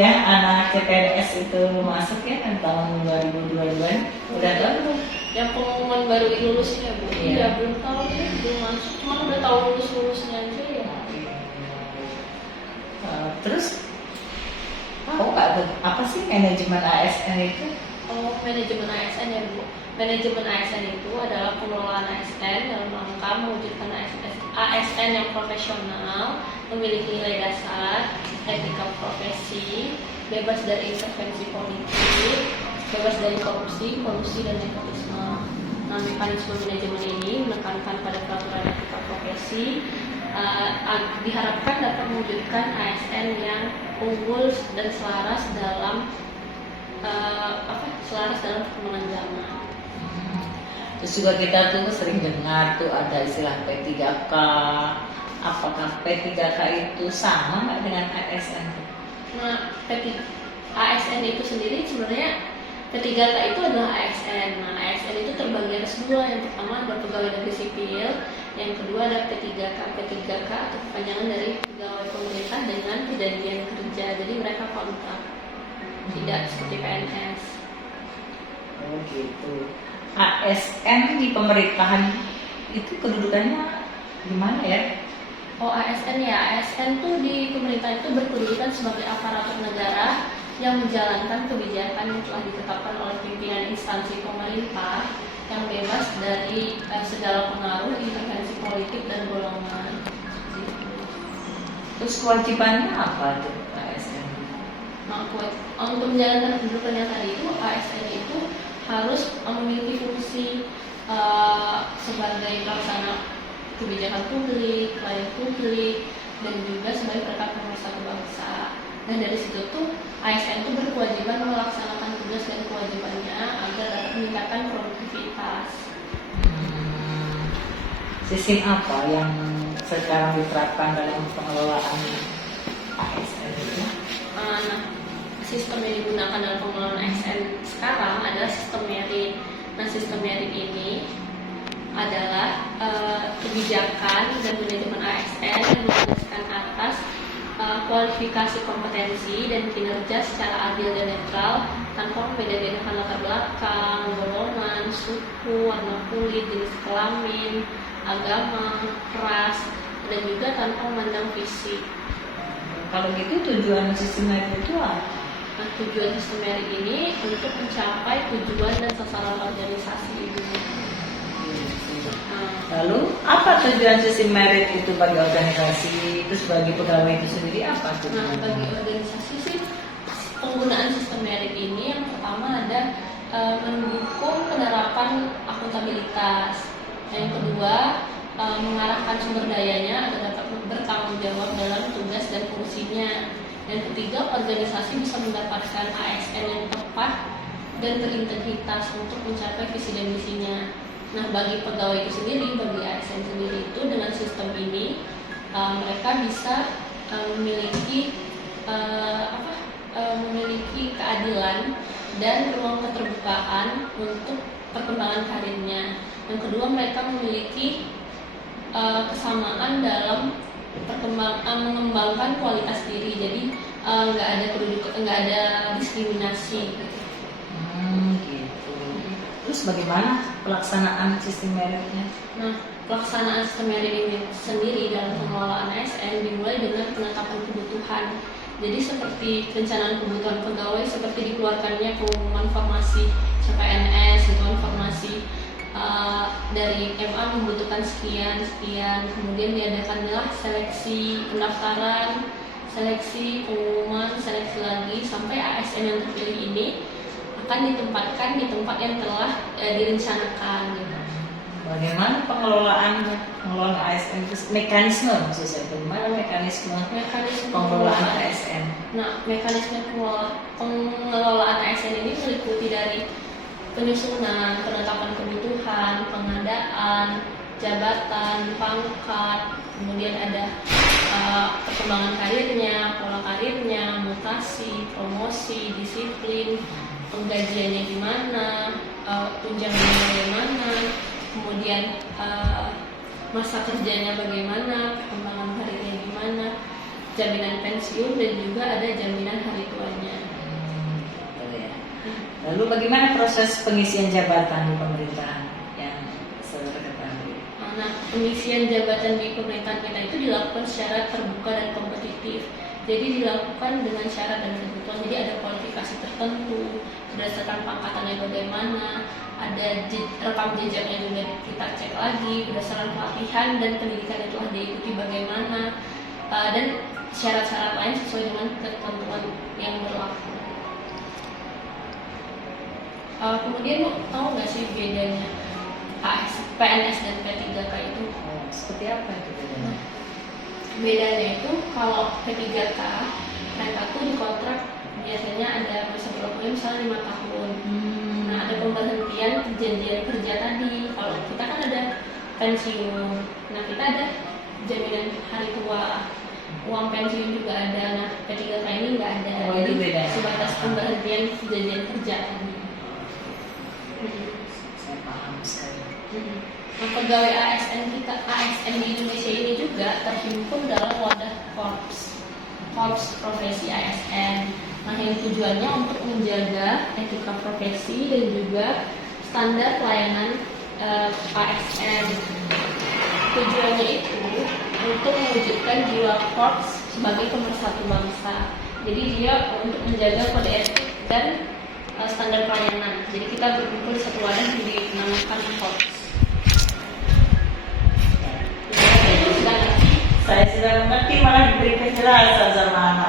ya anak CPNS itu masuk ya kan tahun 2022 udah tahu. Yang pengumuman baru lulus ya Bu? Iya. Iya, belum tahu ya, belum masuk, cuma udah tahu lulusnya aja ya. Terus tahu nggak tuh apa sih manajemen ASN itu? Oh, manajemen ASN ya Bu. Manajemen ASN itu adalah pengelolaan ASN dalam rangka mewujudkan ASN yang profesional, memiliki nilai dasar, etika profesi, bebas dari intervensi politik, bebas dari korupsi, kolusi, dan nepotisme. Nah, mekanisme manajemen ini menekankan pada peraturan etika profesi, diharapkan dapat mewujudkan ASN yang unggul dan selaras dalam perkembangan zaman. Terus juga kita tuh sering dengar tuh ada istilah P3K. Apakah P3K itu sama nggak dengan ASN? Nah, ASN itu sendiri sebenarnya P3K itu adalah ASN. Nah, ASN itu terbagi atas dua. Yang pertama ada pegawai negeri sipil, yang kedua ada P3K. P3K atau kepanjangan dari pegawai pemerintah dengan perjanjian kerja. Jadi mereka kontrak, tidak seperti PNS. Oh gitu. ASN di pemerintahan itu kedudukannya gimana ya? Oh, ASN ya, ASN tuh di pemerintah itu berkedudukan sebagai aparatur negara yang menjalankan kebijakan yang telah ditetapkan oleh pimpinan instansi pemerintah yang bebas dari segala pengaruh intervensi politik dan golongan. Terus kewajibannya apa tuh ASN? Nah, untuk menjalankan kedudukan yang tadi itu, ASN itu harus memiliki fungsi sebagai pelaksana kebijakan publik, pelayan publik, dan juga sebagai perekat pemersatu bangsa. Dan dari situ tuh ASN itu berkewajiban melaksanakan tugas dan kewajibannya agar dapat meningkatkan produktivitas. Sistem apa yang sekarang diterapkan dalam pengelolaan ASN itu? Nah, sistem yang digunakan dalam pengelolaan ASN sekarang adalah sistem merit. Nah, sistem merit ini adalah kebijakan dan manajemen ASN yang berlandaskan atas kualifikasi kompetensi dan kinerja secara adil dan netral tanpa membeda-bedakan latar belakang, golongan, suku, warna kulit, jenis kelamin, agama, ras, dan juga tanpa memandang fisik. Kalau gitu tujuan sistem merit itu apa? Nah, tujuan sistem merit ini untuk mencapai tujuan dan sasaran organisasi ini. Lalu apa tujuan sistem merit itu bagi organisasi, terus bagi pegawai itu sendiri apa tuh? Nah, bagi organisasi sih penggunaan sistem merit ini yang pertama ada mendukung penerapan akuntabilitas, yang kedua mengarahkan sumber dayanya agar dapat bertanggung jawab dalam tugas dan fungsinya, dan ketiga organisasi bisa mendapatkan ASN yang tepat dan berintegritas untuk mencapai visi dan misinya. Nah, bagi pegawai itu sendiri, bagi ASN sendiri itu dengan sistem ini mereka bisa memiliki keadilan dan ruang keterbukaan untuk perkembangan karirnya. Yang kedua, mereka memiliki kesamaan dalam mengembangkan kualitas diri. Jadi nggak ada diskriminasi. Gitu. Terus bagaimana pelaksanaan sistem meritnya? Nah, pelaksanaan sistem merit ini sendiri dalam pengelolaan ASN dimulai dengan penetapan kebutuhan. Jadi seperti perencanaan kebutuhan pegawai, seperti dikeluarkannya pengumuman formasi CPNS, itu informasi dari MA membutuhkan sekian, kemudian diadakanlah seleksi pendaftaran, seleksi pengumuman, seleksi lagi sampai ASN yang terpilih ini akan ditempatkan di tempat yang telah direncanakan gitu. Bagaimana pengelolaan ASN itu mekanisme maksudnya? Bagaimana mekanisme pengelolaan ASN? Nah, mekanisme pengelolaan ASN ini meliputi dari penyusunan, penetapan kebutuhan, pengadaan, jabatan, pangkat, kemudian ada perkembangan karirnya, pola karirnya, mutasi, promosi, disiplin, penggajiannya gimana, tunjangannya bagaimana, kemudian masa kerjanya bagaimana, perkembangan karirnya gimana. jaminan pensiun dan juga ada jaminan hari tuanya. Betul ya. Lalu bagaimana proses pengisian jabatan di pemerintahan yang saudara ketahui? Nah, pengisian jabatan di pemerintahan kita itu dilakukan secara terbuka dan kompetitif. Jadi dilakukan dengan syarat dan ketentuan. Jadi ada kualifikasi tertentu berdasarkan pangkatannya bagaimana, ada rekam jejaknya juga kita cek lagi berdasarkan pelatihan dan pendidikan yang telah diikuti bagaimana, dan syarat-syarat lain sesuai dengan ketentuan yang berlaku. Kemudian lo tahu nggak sih bedanya PNS dan P3K itu? Oh, seperti apa itu bedanya? Bedanya itu kalau P3K mereka tuh dikontrak biasanya ada masa berlakunya misalnya 5 tahun. Nah, ada pemberhentian perjanjian kerja tadi. Kalau kita kan ada pensiun. Nah, kita ada jaminan hari tua, uang pensiun juga ada. Nah, P3K ini nggak ada. Oh, itu Jadi beda. sebatas pemberhentian perjanjian kerja tadi. Saya paham sekali. Nah, pegawai ASN di Indonesia ini juga terhimpun dalam wadah korps profesi ASN. Nah, yang tujuannya untuk menjaga etika profesi dan juga standar pelayanan ASN. Tujuannya itu untuk mewujudkan jiwa korps sebagai pemersatu bangsa. Jadi dia untuk menjaga kode etik dan standar pelayanan. Jadi kita berkumpul di satu wadah dinamakan korps. Saya sudah mengerti, malah diberi penjelasan sama